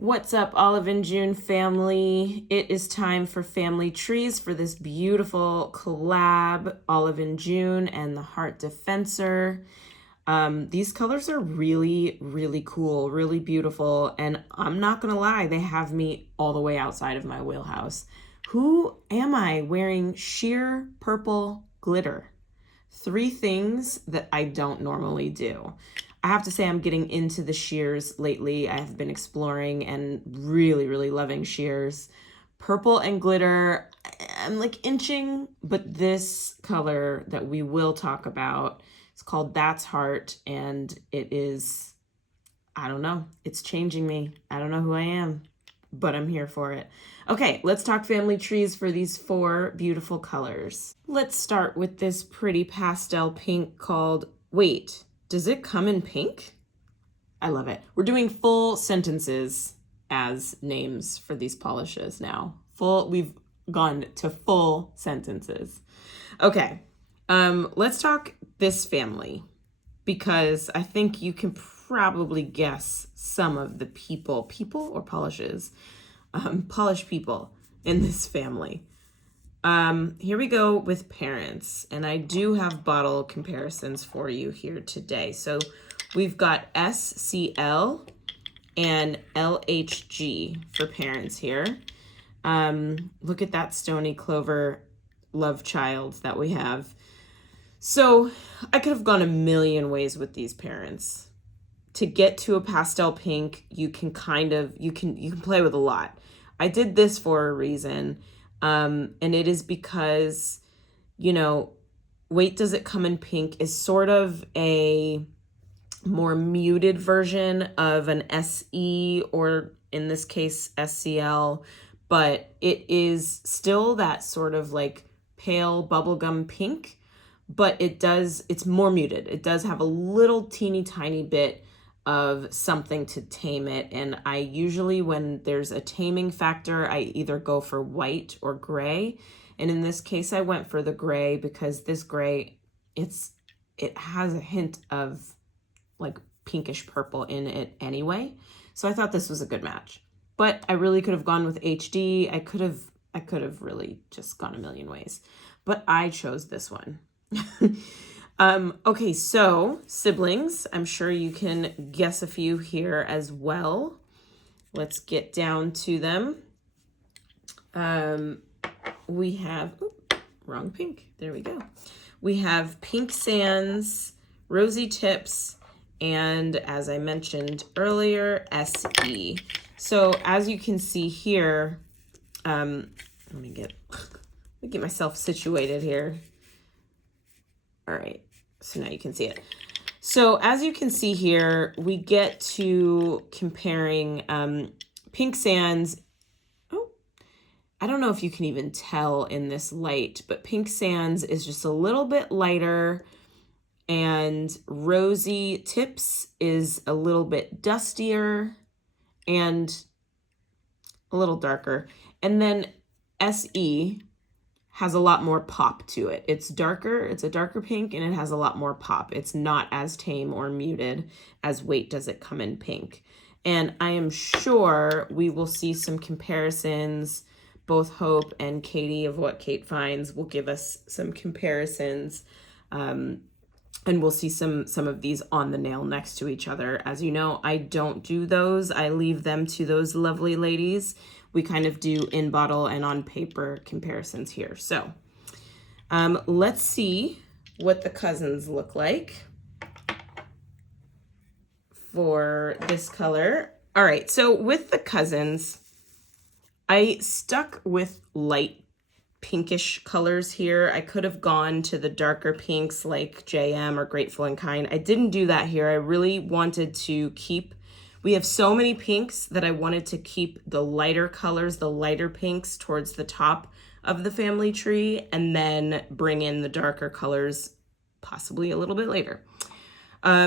What's up, Olive and June family? It is time for Family Trees for this beautiful collab, Olive and June and the Heart Defensor. These colors are really, really cool, really beautiful, and I'm not gonna lie, they have me all the way outside of my wheelhouse. Who am I wearing sheer purple glitter? Three things that I don't normally do. I have to say I'm getting into the sheers lately. I have been exploring and really, really loving sheers. Purple and glitter, I'm like inching, but this color that we will talk about, it's called That's Heart, and it is, I don't know, it's changing me. I don't know who I am, but I'm here for it. Okay, let's talk family trees for these four beautiful colors. Let's start with this pretty pastel pink called, wait, does it come in pink? I love it. We're doing full sentences as names for these polishes now. We've gone to full sentences. Okay, let's talk this family because I think you can probably guess some of the people or polishes, polish people in this family. Here we go with parents, and I do have bottle comparisons for you here today. So we've got SCL and LHG for parents here. Look at that Stony Clover love child that we have. So I could have gone a million ways with these parents. To get to a pastel pink, you can play with a lot. I did this for a reason. And it is because, Wait, Does It Come in Pink is sort of a more muted version of an SE, or in this case, SCL, but it is still that sort of like pale bubblegum pink, but it's more muted. It does have a little teeny tiny bit of something to tame it. And I usually, when there's a taming factor, I either go for white or gray. And in this case, I went for the gray because this gray, it has a hint of like pinkish purple in it anyway. So I thought this was a good match. But I really could have gone with HD. I could have really just gone a million ways. But I chose this one. Okay, so siblings, I'm sure you can guess a few here as well. Let's get down to them. We have, wrong pink, there we go. We have Pink Sands, Rosy Tips, and as I mentioned earlier, SE. So as you can see here, let me get myself situated here. All right. So now you can see it. So as you can see here, we get to comparing Pink Sands. Oh, I don't know if you can even tell in this light, but Pink Sands is just a little bit lighter, and Rosy Tips is a little bit dustier and a little darker. And then SE has a lot more pop to it. It's darker, it's a darker pink, and it has a lot more pop. It's not as tame or muted as Wait, Does It Come in Pink? And I am sure we will see some comparisons. Both Hope and Katie of What Kate Finds will give us some comparisons. And we'll see some of these on the nail next to each other. As you know, I don't do those. I leave them to those lovely ladies. We kind of do in bottle and on paper comparisons here. So let's see what the cousins look like for this color. All right, so with the cousins, I stuck with light pinkish colors here. I could have gone to the darker pinks like JM or Grateful and Kind. I didn't do that here. I really wanted to keep, we have so many pinks that I wanted to keep the lighter colors, the lighter pinks towards the top of the family tree, and then bring in the darker colors possibly a little bit later.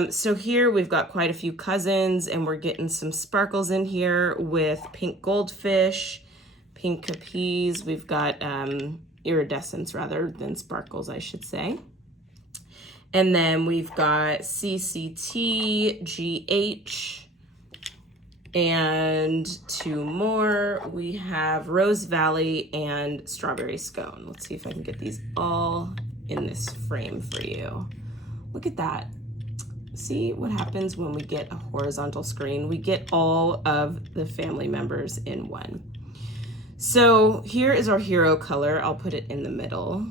So here we've got quite a few cousins, and we're getting some sparkles in here with Pink Goldfish, Pink Capes. We've got iridescence rather than sparkles, I should say. And then we've got CCT, GH, And two more, we have Rose Valley and Strawberry Scone. Let's see if I can get these all in this frame for you. Look at that. See what happens when we get a horizontal screen? We get all of the family members in one. So here is our hero color. I'll put it in the middle.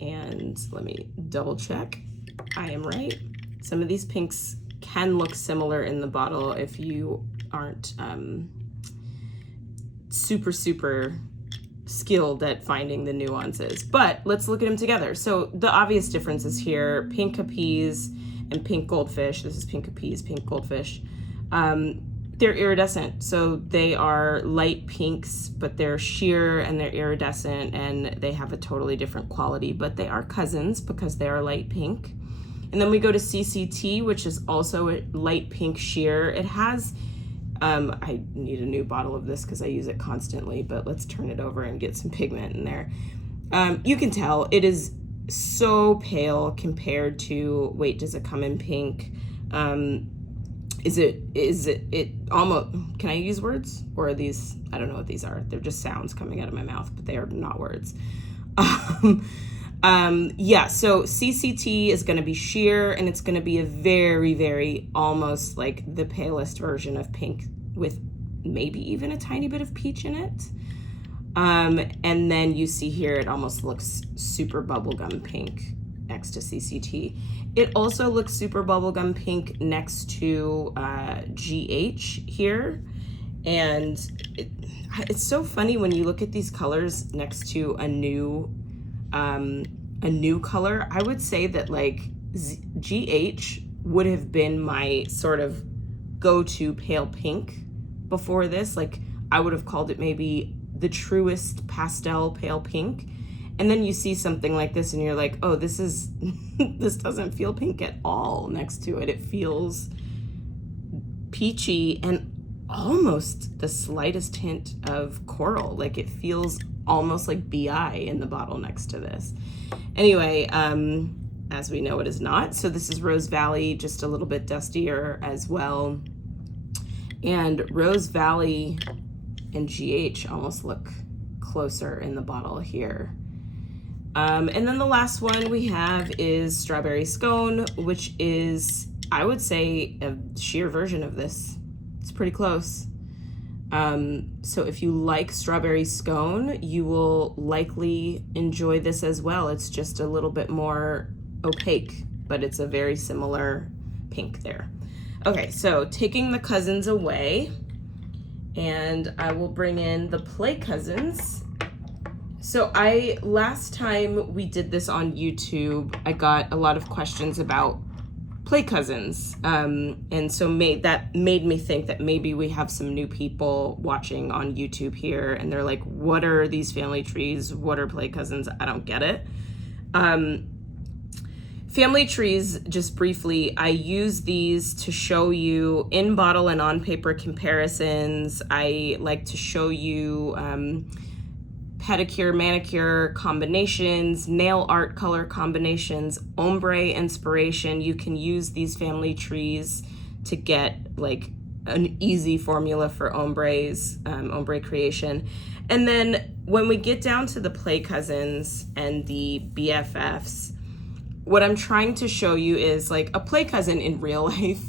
And let me double check. I am right. Some of these pinks can look similar in the bottle if you aren't super skilled at finding the nuances, but let's look at them together. So the obvious differences here, pink capis and pink goldfish. This is pink capis, pink goldfish. They're iridescent, so they are light pinks, but they're sheer and they're iridescent, and they have a totally different quality, but they are cousins because they are light pink. And then we go to CCT, which is also a light pink sheer. It has, I need a new bottle of this because I use it constantly, but let's turn it over and get some pigment in there. You can tell it is so pale compared to, wait, does it come in pink? Is it almost, can I use words? Or are these, I don't know what these are. They're just sounds coming out of my mouth, but they are not words. Yeah, so CCT is going to be sheer, and it's going to be a very almost like the palest version of pink with maybe even a tiny bit of peach in it. And then you see here, it almost looks super bubblegum pink next to CCT. It also looks super bubblegum pink next to GH here. And it's so funny when you look at these colors next to a new color. I would say that like GH would have been my sort of go-to pale pink before this. Like I would have called it maybe the truest pastel pale pink. And then you see something like this and you're like, oh, this doesn't feel pink at all next to it. It feels peachy and almost the slightest hint of coral. Like it feels almost like BI in the bottle next to this. Anyway, as we know, it is not. So this is Rose Valley, just a little bit dustier as well. And Rose Valley and GH almost look closer in the bottle here. And then the last one we have is Strawberry Scone, which is, I would say, a sheer version of this. It's pretty close. So if you like Strawberry Scone, you will likely enjoy this as well. It's just a little bit more opaque, but it's a very similar pink there. Okay, so taking the cousins away, and I will bring in the play cousins. So last time we did this on YouTube, I got a lot of questions about play cousins. And so that made me think that maybe we have some new people watching on YouTube here, and they're like, what are these family trees? What are play cousins? I don't get it. Family trees, just briefly, I use these to show you in bottle and on paper comparisons. I like to show you pedicure, manicure combinations, nail art color combinations, ombre inspiration. You can use these family trees to get like an easy formula for ombre creation. And then when we get down to the play cousins and the BFFs, what I'm trying to show you is like a play cousin in real life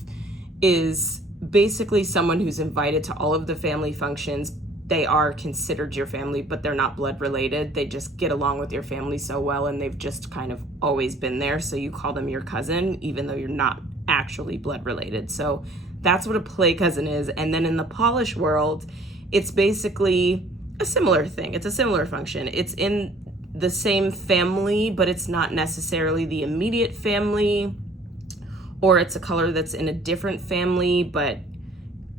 is basically someone who's invited to all of the family functions. They are considered your family, but they're not blood related. They just get along with your family so well, and they've just kind of always been there. So you call them your cousin, even though you're not actually blood related. So that's what a play cousin is. And then in the polish world, it's basically a similar thing. It's a similar function. It's in the same family, but it's not necessarily the immediate family, or it's a color that's in a different family, but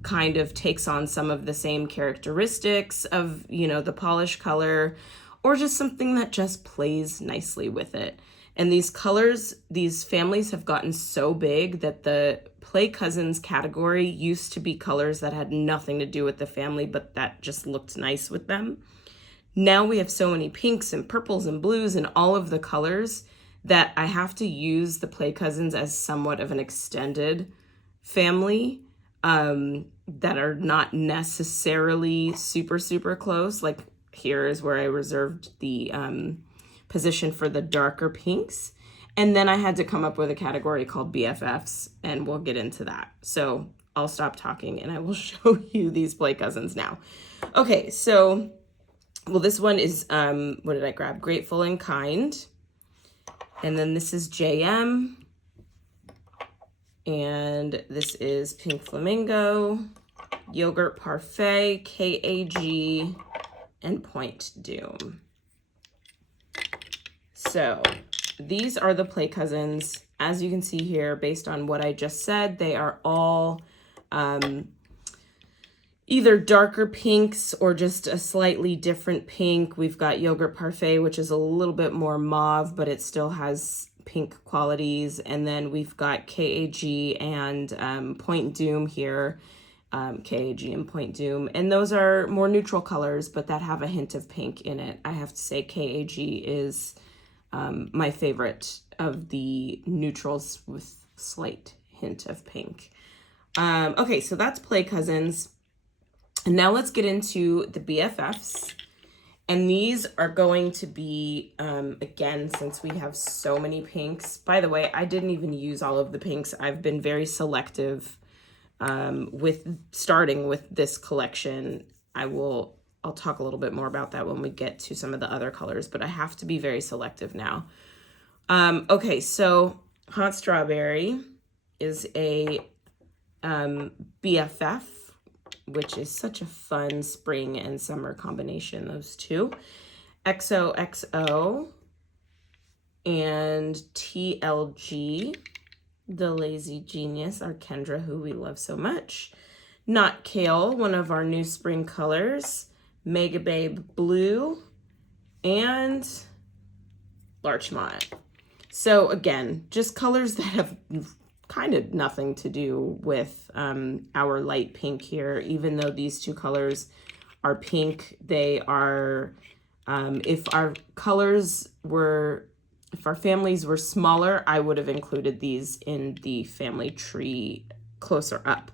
kind of takes on some of the same characteristics of, the polish color, or just something that just plays nicely with it. And these colors, these families have gotten so big that the play cousins category used to be colors that had nothing to do with the family, but that just looked nice with them. Now we have so many pinks and purples and blues and all of the colors that I have to use the play cousins as somewhat of an extended family. that are not necessarily super, super close. Like here is where I reserved the position for the darker pinks. And then I had to come up with a category called BFFs, and we'll get into that. So I'll stop talking and I will show you these play cousins now. Okay, so, well, this one is, what did I grab? Grateful and Kind. And then this is JM. And this is Pink Flamingo, Yogurt Parfait, KAG, and Point Doom. So these are the play cousins. As you can see here, based on what I just said, they are all either darker pinks or just a slightly different pink. We've got Yogurt Parfait, which is a little bit more mauve, but it still has pink qualities. And then we've got KAG and Point Doom here. KAG and Point Doom. And those are more neutral colors, but that have a hint of pink in it. I have to say KAG is my favorite of the neutrals with slight hint of pink. Okay, so that's play cousins. And now let's get into the BFFs. And these are going to be, again, since we have so many pinks. By the way, I didn't even use all of the pinks. I've been very selective with starting with this collection. I'll talk a little bit more about that when we get to some of the other colors, but I have to be very selective now. Okay, so Hot Strawberry is a BFF, which is such a fun spring and summer combination, those two. XOXO and TLG, the Lazy Genius, our Kendra, who we love so much. Not Kale, one of our new spring colors. Mega Babe Blue, and Larchmont. So again, just colors that have kind of nothing to do with our light pink here, even though these two colors are pink. They are, if our families were smaller, I would have included these in the family tree closer up.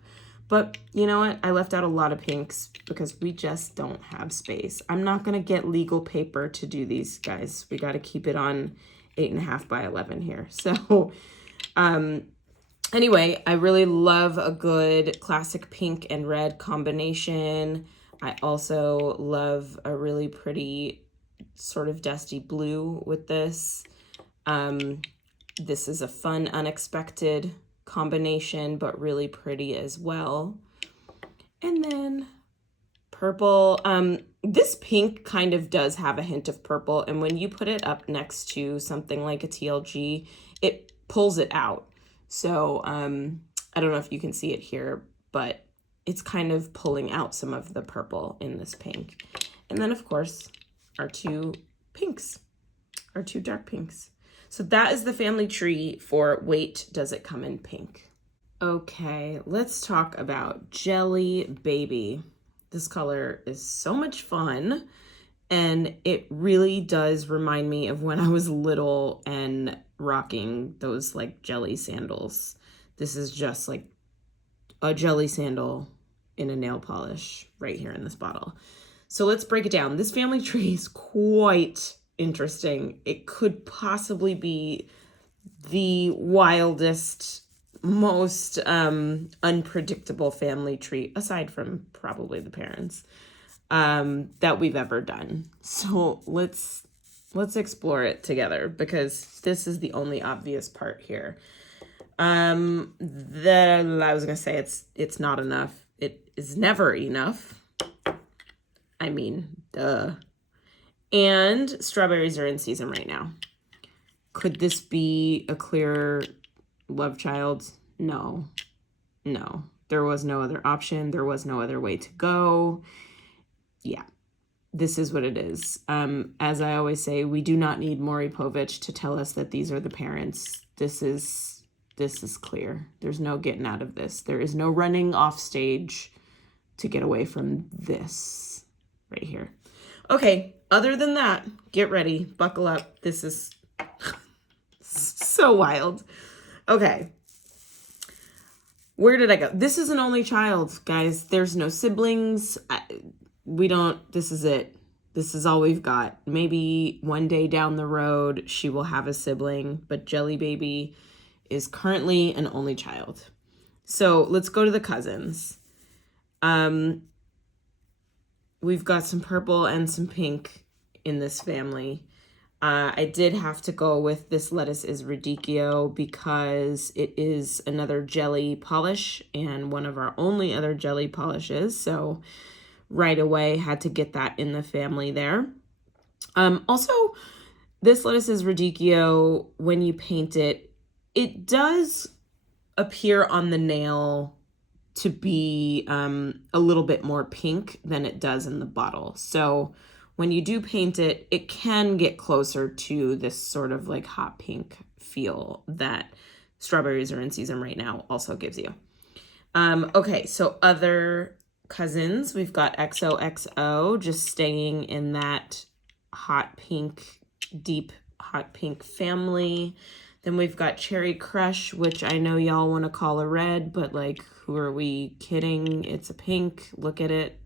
But you know what? I left out a lot of pinks because we just don't have space. I'm not going to get legal paper to do these, guys. We got to keep it on 8.5 by 11 here. So anyway, I really love a good classic pink and red combination. I also love a really pretty sort of dusty blue with this. This is a fun, unexpected combination, but really pretty as well. And then purple. This pink kind of does have a hint of purple, and when you put it up next to something like a TLG, it pulls it out. So I don't know if you can see it here, but it's kind of pulling out some of the purple in this pink. And then of course our two pinks, our two dark pinks. So that is the family tree for Wait, Does It Come in Pink? Okay, let's talk about Jelly Baby. This color is so much fun, and it really does remind me of when I was little and rocking those like jelly sandals. This is just like a jelly sandal in a nail polish right here in this bottle. So let's break it down. This family tree is quite interesting. It could possibly be the wildest, most unpredictable family tree, aside from probably the parents, that we've ever done. So let's explore it together, because this is the only obvious part here. I was gonna say it's not enough. It is never enough. I mean, duh. And strawberries are in season right now. Could this be a clear love child? No. There was no other option. There was no other way to go. Yeah, this is what it is. As I always say, we do not need Maury Povich to tell us that these are the parents. This is clear. There's no getting out of this. There is no running off stage to get away from this right here. Okay, other than that, get ready, buckle up. This is so wild. Okay. Where did I go? This is an only child, guys. There's no siblings. This is it. This is all we've got. Maybe one day down the road, she will have a sibling, but Jelly Baby is currently an only child. So let's go to the cousins. We've got some purple and some pink in this family. I did have to go with this lettuce is radicchio because it is another jelly polish and one of our only other jelly polishes. So right away had to get that in the family there. Also, this lettuce is radicchio, when you paint it, it does appear on the nail to be a little bit more pink than it does in the bottle. So when you do paint it, it can get closer to this sort of like hot pink feel that Strawberries Are in Season right now also gives you. Okay, so other cousins, we've got XOXO, just staying in that hot pink, deep hot pink family. Then we've got Cherry Crush, which I know y'all want to call a red, but like, who are we kidding? It's a pink. Look at it.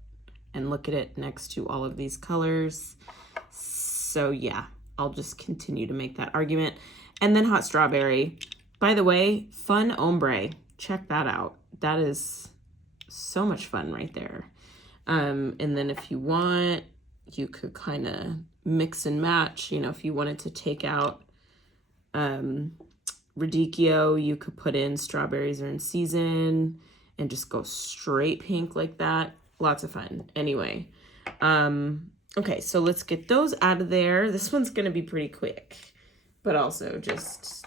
And look at it next to all of these colors. So yeah, I'll just continue to make that argument. And then Hot Strawberry. By the way, fun ombre. Check that out. That is so much fun right there. And then if you want, you could kind of mix and match. You know, if you wanted to take out radicchio, you could put in Strawberries Are in Season and just go straight pink like that. Lots of fun. Anyway, okay, so let's get those out of there. This one's gonna be pretty quick, but also just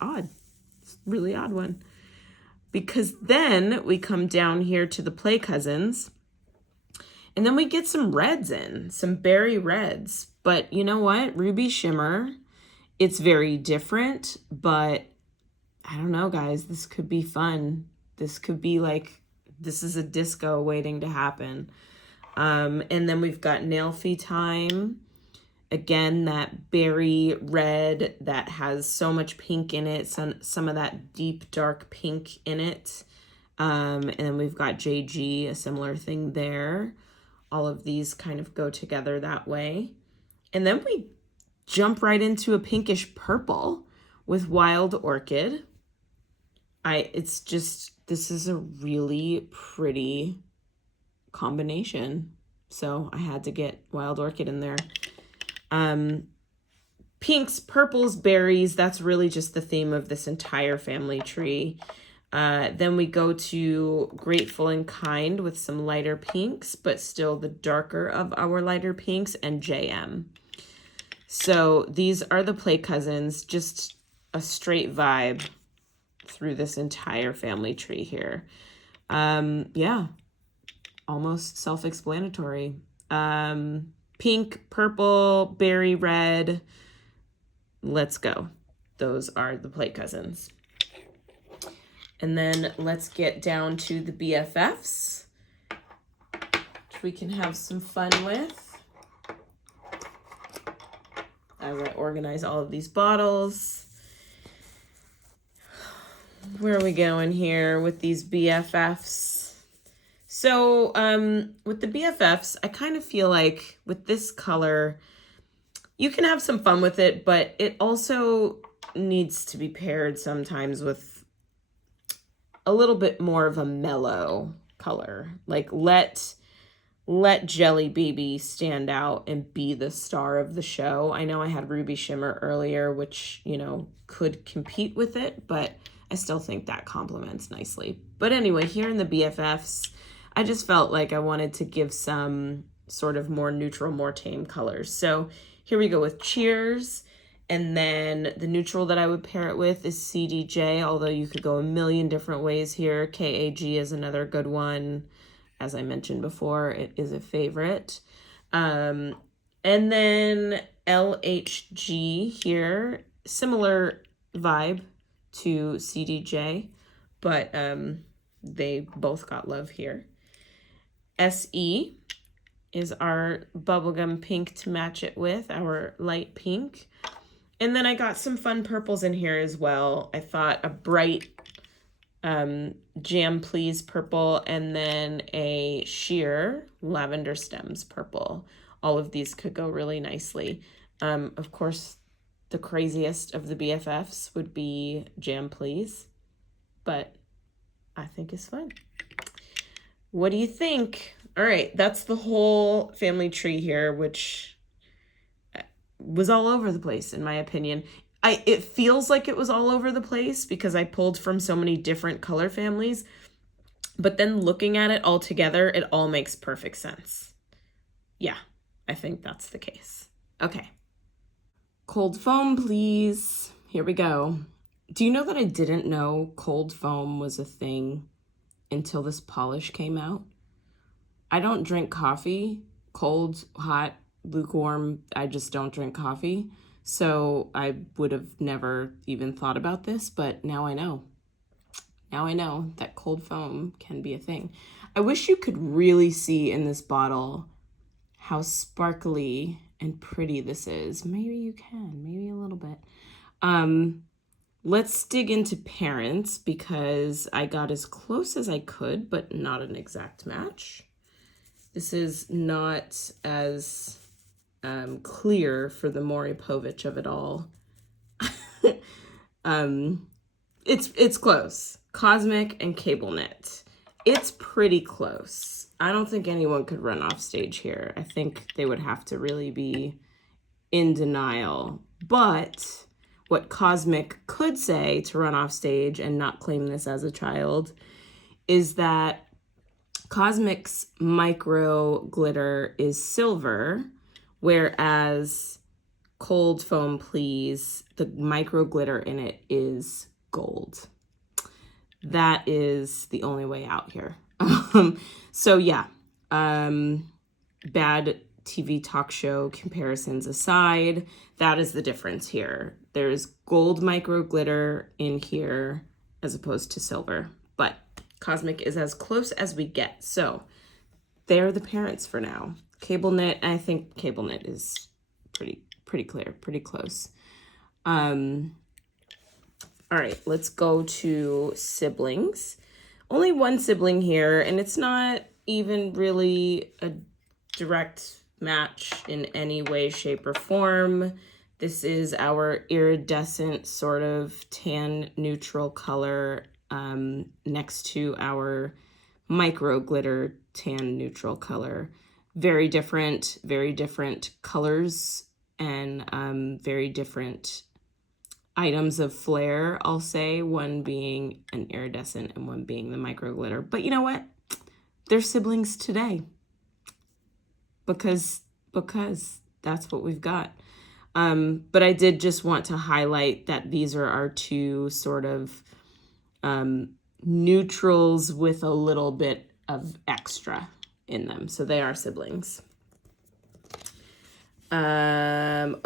odd. It's a really odd one. Because then we come down here to the Play Cousins, and then we get some reds in, some berry reds. But you know what? Ruby Shimmer, it's very different, but I don't know, guys. This could be fun. This could be like, this is a disco waiting to happen. And then we've got Nailfee Time. Again, that berry red that has so much pink in it, some of that deep dark pink in it. And then we've got JG, a similar thing there. All of these kind of go together that way. And then we jump right into a pinkish purple with Wild Orchid. This is a really pretty combination. So I had to get Wild Orchid in there. Pinks, purples, berries, that's really just the theme of this entire family tree. Then we go to Grateful and Kind with some lighter pinks, but still the darker of our lighter pinks, and JM. So these are the Play Cousins, just a straight vibe through this entire family tree here. Yeah, almost self-explanatory. Pink, purple, berry red. Let's go. Those are the Play Cousins. And then let's get down to the BFFs, which we can have some fun with as I organize all of these bottles. Where are we going here with these BFFs? So with the BFFs, I kind of feel like with this color, you can have some fun with it, but it also needs to be paired sometimes with a little bit more of a mellow color. Like let Jelly Baby stand out and be the star of the show. I know I had Ruby Shimmer earlier, which, you know, could compete with it, but I still think that complements nicely. But anyway, here in the BFFs, I just felt like I wanted to give some sort of more neutral, more tame colors. So here we go with Cheers. And then the neutral that I would pair it with is CDJ, although you could go a million different ways here. KAG is another good one. As I mentioned before, it is a favorite. And then LHG here, similar vibe to CDJ, but they both got love here. SE is our bubblegum pink to match it with, our light pink. And then I got some fun purples in here as well. I thought a bright Jam Please purple and then a sheer lavender stems purple. All of these could go really nicely. Of course, the craziest of the BFFs would be Jam Please, but I think it's fun. What do you think? All right, that's the whole family tree here, which was all over the place in my opinion. It feels like it was all over the place because I pulled from so many different color families, but then looking at it all together, it all makes perfect sense. Yeah, I think that's the case. Okay. Cold foam, please. Here we go. Do you know that I didn't know cold foam was a thing until this polish came out? I don't drink coffee, cold, hot, lukewarm. I just don't drink coffee. So I would have never even thought about this, but now I know. Now I know that cold foam can be a thing. I wish you could really see in this bottle how sparkly and pretty this is. Maybe you can, maybe a little bit. Let's dig into parents because I got as close as I could, but not an exact match. This is not as clear for the Maury Povich of it all. It's close. Cosmic and cable knit. It's pretty close. I don't think anyone could run off stage here. I think they would have to really be in denial. But what Cosmic could say to run off stage and not claim this as a child is that Cosmic's micro glitter is silver, whereas Cold Foam Please, the micro glitter in it is gold. That is the only way out here. So yeah, bad TV talk show comparisons aside, that is the difference here. There's gold micro glitter in here as opposed to silver, but Cosmic is as close as we get. So they're the parents for now. Cable knit, I think cable knit is pretty clear, pretty close. All right, let's go to siblings. Only one sibling here, and it's not even really a direct match in any way, shape, or form. This is our iridescent sort of tan neutral color next to our micro glitter tan neutral color. Very different colors and very different items of flair, I'll say, one being an iridescent and one being the micro glitter. But you know what? They're siblings today because that's what we've got. But I did just want to highlight that these are our two sort of neutrals with a little bit of extra in them. So they are siblings.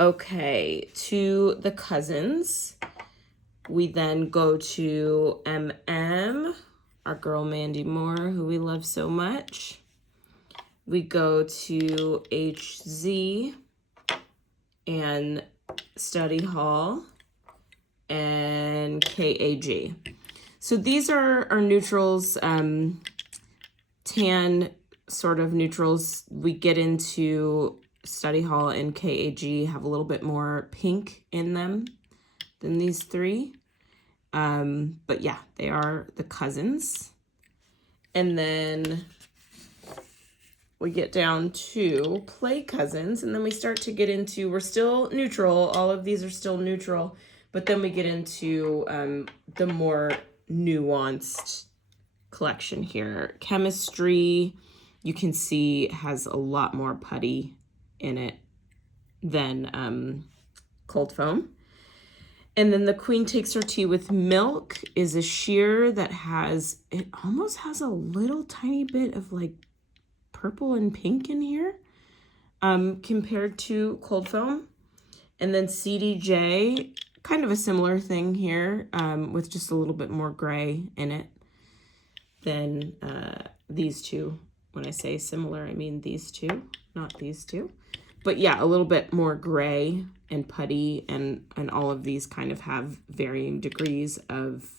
Okay, to the cousins, we then go to MM, our girl Mandy Moore, who we love so much. We go to HZ and Study Hall and KAG. So these are our neutrals, tan sort of neutrals. We get into Study Hall and KAG have a little bit more pink in them than these three. But yeah, they are the cousins. And then we get down to play cousins, and then we start to get into, we're still neutral. All of these are still neutral, but then we get into the more nuanced collection here. Chemistry, you can see, has a lot more putty in it than Cold Foam. And then the Queen Takes Her Tea with Milk is a sheer that has, it almost has a little tiny bit of like purple and pink in here compared to Cold Foam. And then CDJ, kind of a similar thing here with just a little bit more gray in it than these two. When I say similar, I mean these two, not these two. But yeah, a little bit more gray and putty, and all of these kind of have varying degrees of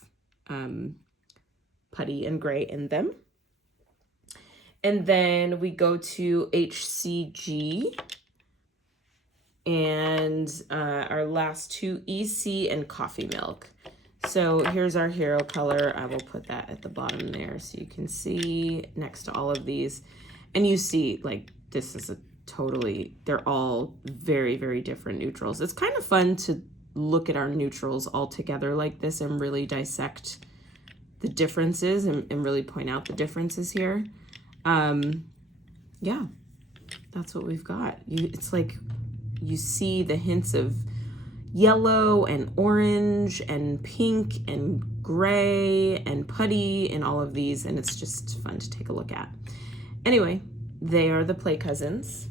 putty and gray in them. And then we go to HCG, and our last two, EC and Coffee Milk. So here's our hero color. I will put that at the bottom there so you can see next to all of these. And you see, like, this is a totally, they're all very, very different neutrals. It's kind of fun to look at our neutrals all together like this and really dissect the differences and really point out the differences here. Yeah, that's what we've got. It's like you see the hints of yellow and orange and pink and gray and putty in all of these, and it's just fun to take a look at. Anyway, they are the play cousins.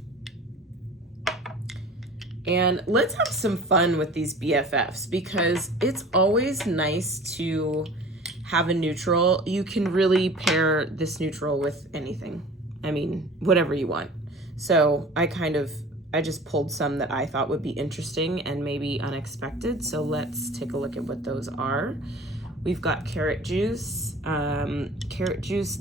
And let's have some fun with these BFFs, because it's always nice to have a neutral. You can really pair this neutral with anything. I mean, whatever you want. So I just pulled some that I thought would be interesting and maybe unexpected. So let's take a look at what those are. We've got carrot juice. Carrot juice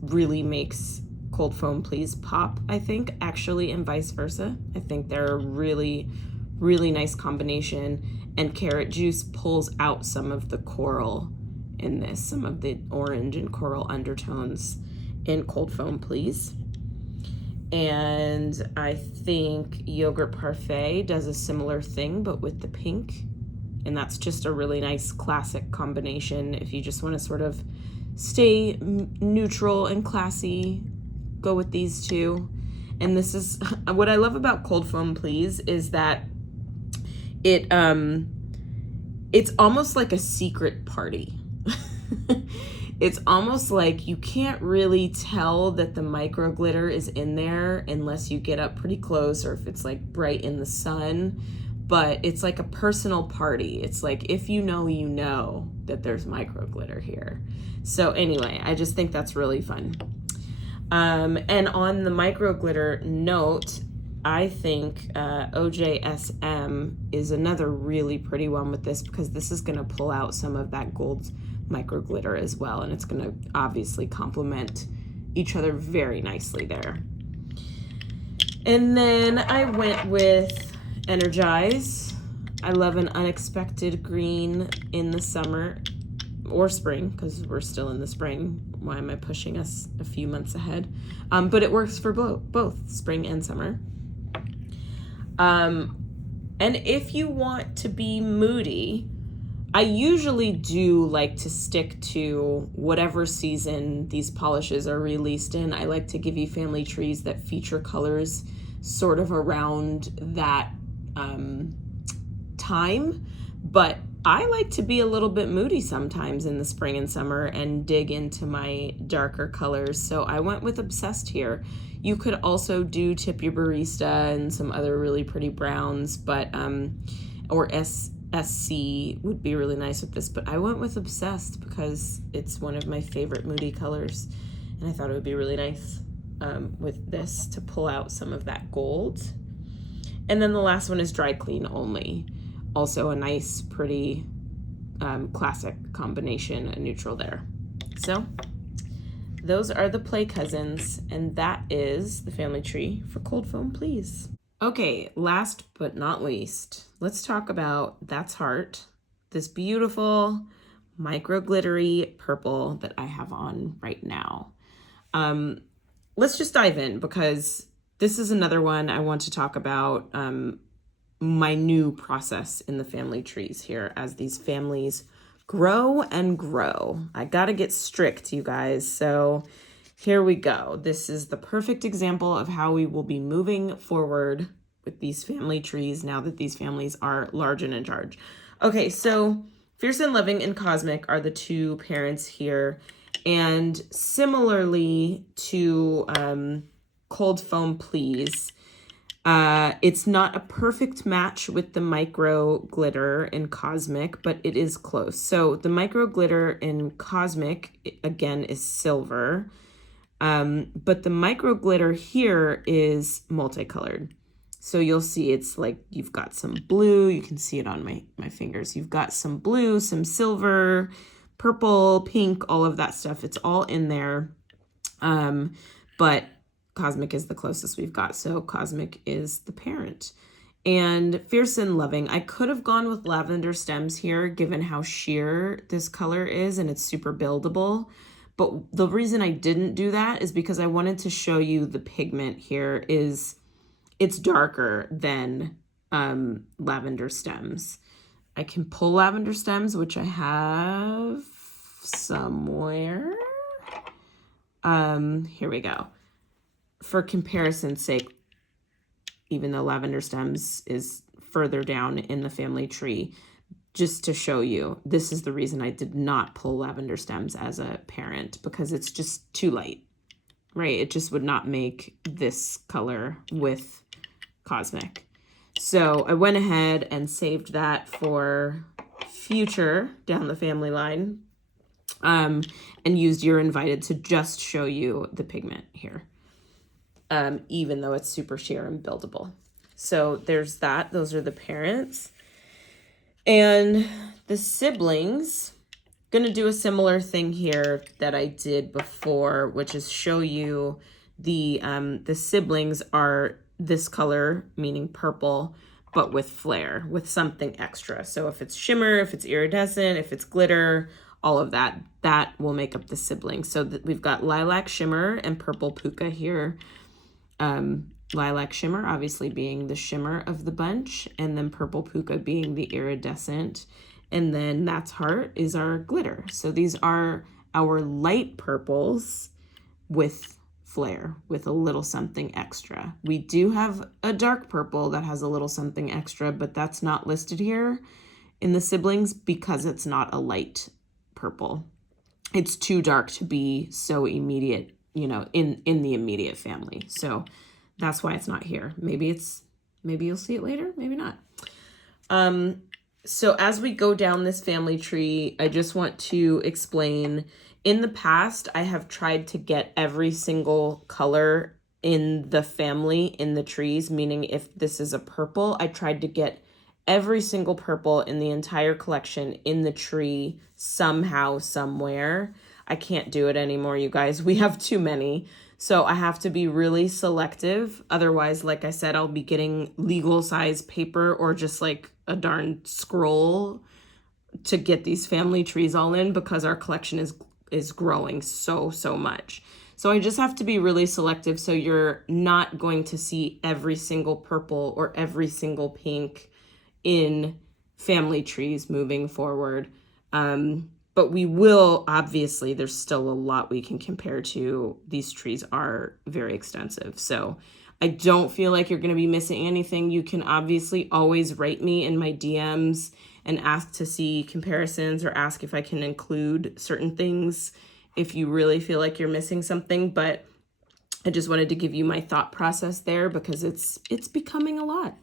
really makes Cold Foam Please pop, I think, actually, and vice versa. I think they're a really, really nice combination. And carrot juice pulls out some of the coral in this, some of the orange and coral undertones in Cold Foam Please. And I think Yogurt Parfait does a similar thing, but with the pink. And that's just a really nice classic combination. If you just want to sort of stay neutral and classy, go with these two. And this is what I love about Cold Foam Please is that it's almost like a secret party. It's almost like you can't really tell that the micro glitter is in there unless you get up pretty close or if it's like bright in the sun, but it's like a personal party. It's like, if you know that there's micro glitter here. So anyway, I just think that's really fun. And on the micro glitter note, I think OJSM is another really pretty one with this, because this is going to pull out some of that gold micro glitter as well, and it's going to obviously complement each other very nicely there. And then I went with Energize. I love an unexpected green in the summer or spring, because we're still in the spring. Why am I pushing us a few months ahead? But it works for both spring and summer. And if you want to be moody, I usually do like to stick to whatever season these polishes are released in. I like to give you family trees that feature colors sort of around that time, but I like to be a little bit moody sometimes in the spring and summer and dig into my darker colors. So I went with Obsessed here. You could also do Tip Your Barista and some other really pretty browns, but or SC would be really nice with this, but I went with Obsessed because it's one of my favorite moody colors, and I thought it would be really nice with this to pull out some of that gold. And then the last one is Dry Clean Only. Also a nice, pretty classic combination, a neutral there. So those are the play cousins, and that is the family tree for Cold Foam Please. Okay, last but not least, let's talk about That's Heart, this beautiful micro glittery purple that I have on right now. Let's just dive in, because this is another one I want to talk about my new process in the family trees here as these families grow and grow. I gotta get strict, you guys. So here we go. This is the perfect example of how we will be moving forward with these family trees now that these families are large and in charge. Okay, so Fierce and Loving and Cosmic are the two parents here. And similarly to Cold Foam Please, it's not a perfect match with the micro glitter in Cosmic, but it is close. So the micro glitter in Cosmic, again, is silver. But the micro glitter here is multicolored. So you'll see it's like you've got some blue. You can see it on my fingers. You've got some blue, some silver, purple, pink, all of that stuff. It's all in there. But Cosmic is the closest we've got. So Cosmic is the parent. And Fierce and Loving, I could have gone with lavender stems here, given how sheer this color is, and it's super buildable. But the reason I didn't do that is because I wanted to show you the pigment here is it's darker than lavender stems. I can pull lavender stems, which I have somewhere. Here we go. For comparison's sake, even though lavender stems is further down in the family tree, just to show you, this is the reason I did not pull lavender stems as a parent, because it's just too light, right? It just would not make this color with Cosmic. So I went ahead and saved that for future down the family line, and used You're Invited to just show you the pigment here. Even though it's super sheer and buildable. So there's that. Those are the parents. And the siblings, gonna do a similar thing here that I did before, which is show you the siblings are this color, meaning purple, but with flair, with something extra. So if it's shimmer, if it's iridescent, if it's glitter, all of that, that will make up the siblings. So we've got lilac shimmer and purple puka here. Lilac shimmer obviously being the shimmer of the bunch, and then purple puka being the iridescent, and then That's Heart is our glitter. So these are our light purples with flair, with a little something extra. We do have a dark purple that has a little something extra, but that's not listed here in the siblings because it's not a light purple. It's too dark to be so immediate, you know, in the immediate family. So that's why it's not here. Maybe you'll see it later, maybe not. So as we go down this family tree, I just want to explain, in the past, I have tried to get every single color in the family in the trees, meaning if this is a purple, I tried to get every single purple in the entire collection in the tree somehow, somewhere. I can't do it anymore, you guys. We have too many. So I have to be really selective. Otherwise, like I said, I'll be getting legal size paper or just like a darn scroll to get these family trees all in, because our collection is growing so much. So I just have to be really selective. So you're not going to see every single purple or every single pink in family trees moving forward. But we will, obviously, there's still a lot we can compare to. These trees are very extensive. So I don't feel like you're going to be missing anything. You can obviously always write me in my DMs and ask to see comparisons, or ask if I can include certain things if you really feel like you're missing something. But I just wanted to give you my thought process there, because it's becoming a lot.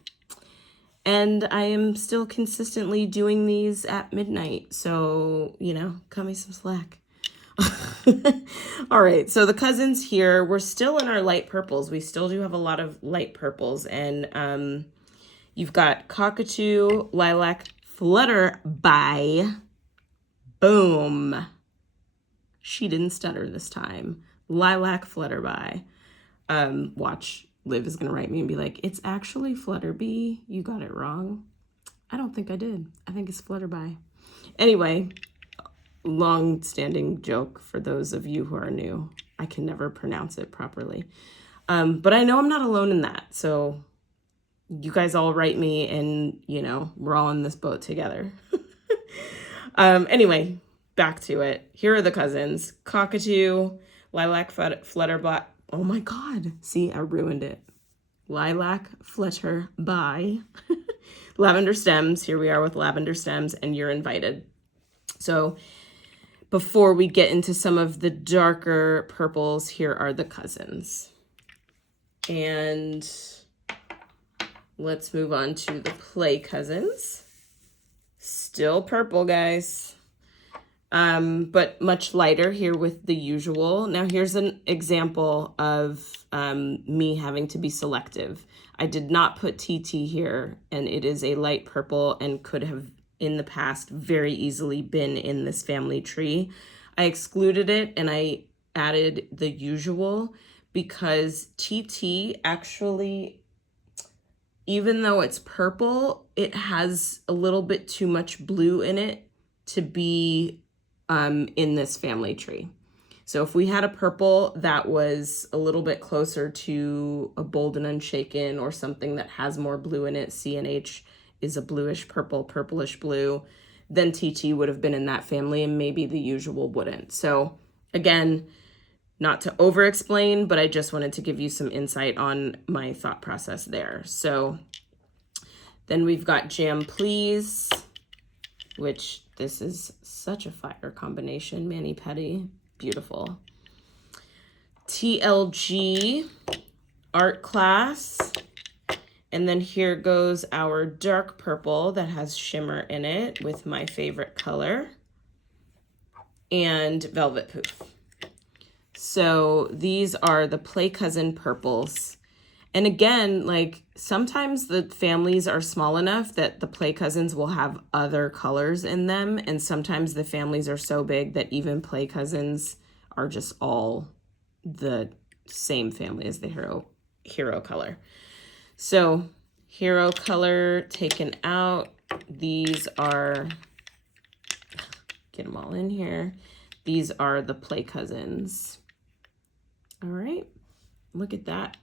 And I am still consistently doing these at midnight. So, you know, cut me some slack. All right, so the cousins here, we're still in our light purples. We still do have a lot of light purples. And you've got Cockatoo, Lilac, Flutterby. Boom. She didn't stutter this time. Lilac, Flutterby. Watch. Liv is going to write me and be like, it's actually Flutterby. You got it wrong. I don't think I did. I think it's Flutterby. Anyway, long-standing joke for those of you who are new. I can never pronounce it properly. But I know I'm not alone in that. So you guys all write me, and, you know, we're all in this boat together. Anyway, back to it. Here are the cousins. Cockatoo, Lilac, Flutterby. Oh my God. See, I ruined it. Lilac, Flutterby. Lavender stems. Here we are with lavender stems, and You're Invited. So before we get into some of the darker purples, here are the cousins. And let's move on to the play cousins. Still purple, guys. but much lighter here with the usual. Now here's an example of me having to be selective. I did not put TT here, and it is a light purple and could have in the past very easily been in this family tree. I excluded it and I added the usual because TT actually, even though it's purple, it has a little bit too much blue in it to be in this family tree. So if we had a purple that was a little bit closer to a Bold and Unshaken or something that has more blue in it, CNH is a bluish purple, purplish blue, then TT would have been in that family and maybe the usual wouldn't. So again, not to over explain, but I just wanted to give you some insight on my thought process there. So then we've got Jam Please, which this is such a fire combination, mani pedi, beautiful. TLG, Art Class. And then here goes our dark purple that has shimmer in it with my favorite color. And Velvet Poof. So these are the Play Cousin purples. And again, like sometimes the families are small enough that the Play Cousins will have other colors in them. And sometimes the families are so big that even Play Cousins are just all the same family as the hero color. So hero color taken out. These are, get them all in here. These are the Play Cousins. All right, look at that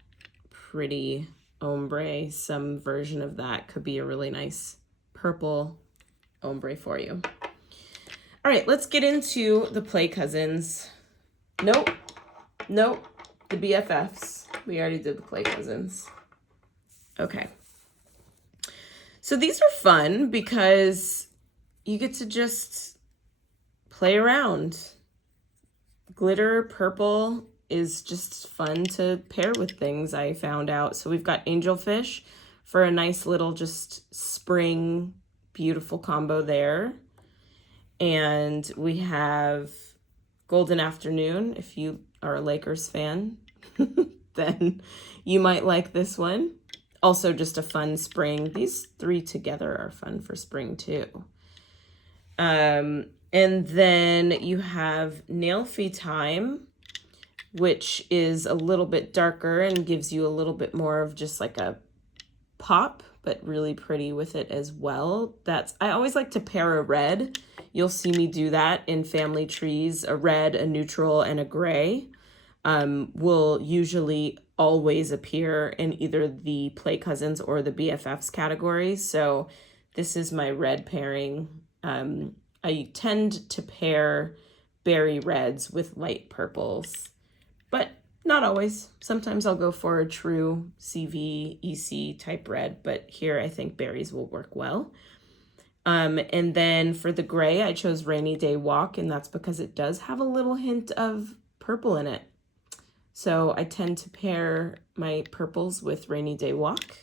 pretty ombre. Some version of that could be a really nice purple ombre for you. All right, let's get into the Play Cousins. Nope, the BFFs. We already did the Play Cousins. Okay. So these are fun because you get to just play around. Glitter purple is just fun to pair with things, I found out. So we've got Angelfish for a nice little just spring beautiful combo there. And we have Golden Afternoon. If you are a Lakers fan, then you might like this one. Also just a fun spring. These three together are fun for spring too. And then you have Nailfee Time, which is a little bit darker and gives you a little bit more of just like a pop, but really pretty with it as well. I always like to pair a red. You'll see me do that in family trees. A red, a neutral, and a gray will usually always appear in either the Play Cousins or the BFFs category. So this is my red pairing. I tend to pair berry reds with light purples, but not always. Sometimes I'll go for a true CV, EC type red, but here I think berries will work well. And then for the gray, I chose Rainy Day Walk, and that's because it does have a little hint of purple in it. So I tend to pair my purples with Rainy Day Walk.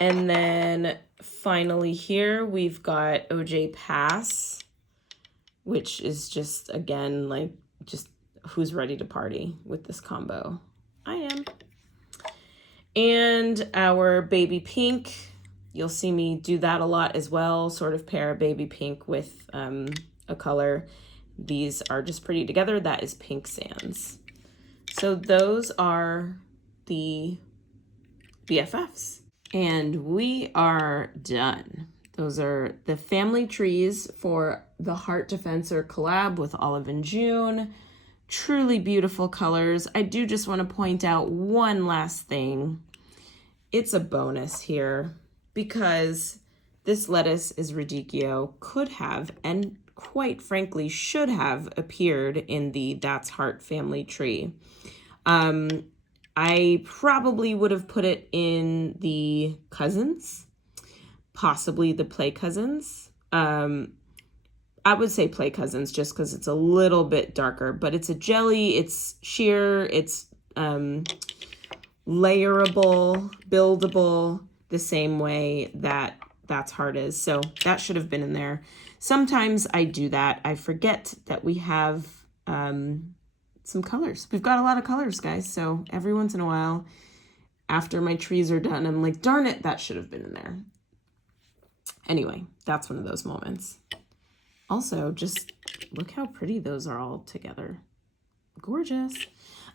And then finally here, we've got OJ Pass, which is just, again, like just who's ready to party with this combo? I am. And our Baby Pink, you'll see me do that a lot as well, sort of pair a Baby Pink with a color. These are just pretty together. That is Pink Sands. So those are the BFFs. And we are done. Those are the family trees for the Heart Defensor collab with Olive and June. Truly beautiful colors. I do just want to point out one last thing. It's a bonus here because this lettuce is radicchio, could have, and quite frankly should have appeared in the That's Heart family tree. I probably would have put it in the Cousins, possibly the Play Cousins. I would say Play Cousins just because it's a little bit darker, but it's a jelly, it's sheer, it's layerable, buildable, the same way that that's heart is. So that should have been in there. Sometimes I do that. I forget that we have some colors. We've got a lot of colors, guys. So every once in a while, after my trees are done, I'm like, darn it, that should have been in there. Anyway, that's one of those moments. Also, just look how pretty those are all together. Gorgeous.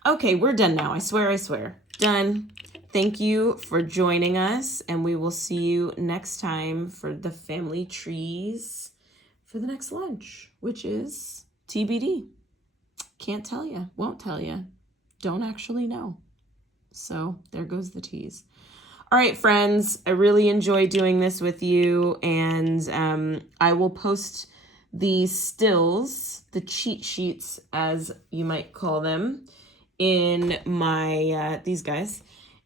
Okay, we're done now. I swear. Done. Thank you for joining us, and we will see you next time for the family trees for the next lunch, which is TBD. Can't tell you, won't tell you, don't actually know. So there goes the tease. All right, friends, I really enjoy doing this with you, and I will post the stills, the cheat sheets, as you might call them, in my, these guys,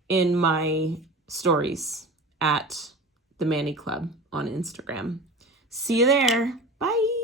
in my stories at the Mani Club on Instagram. See you there. Bye.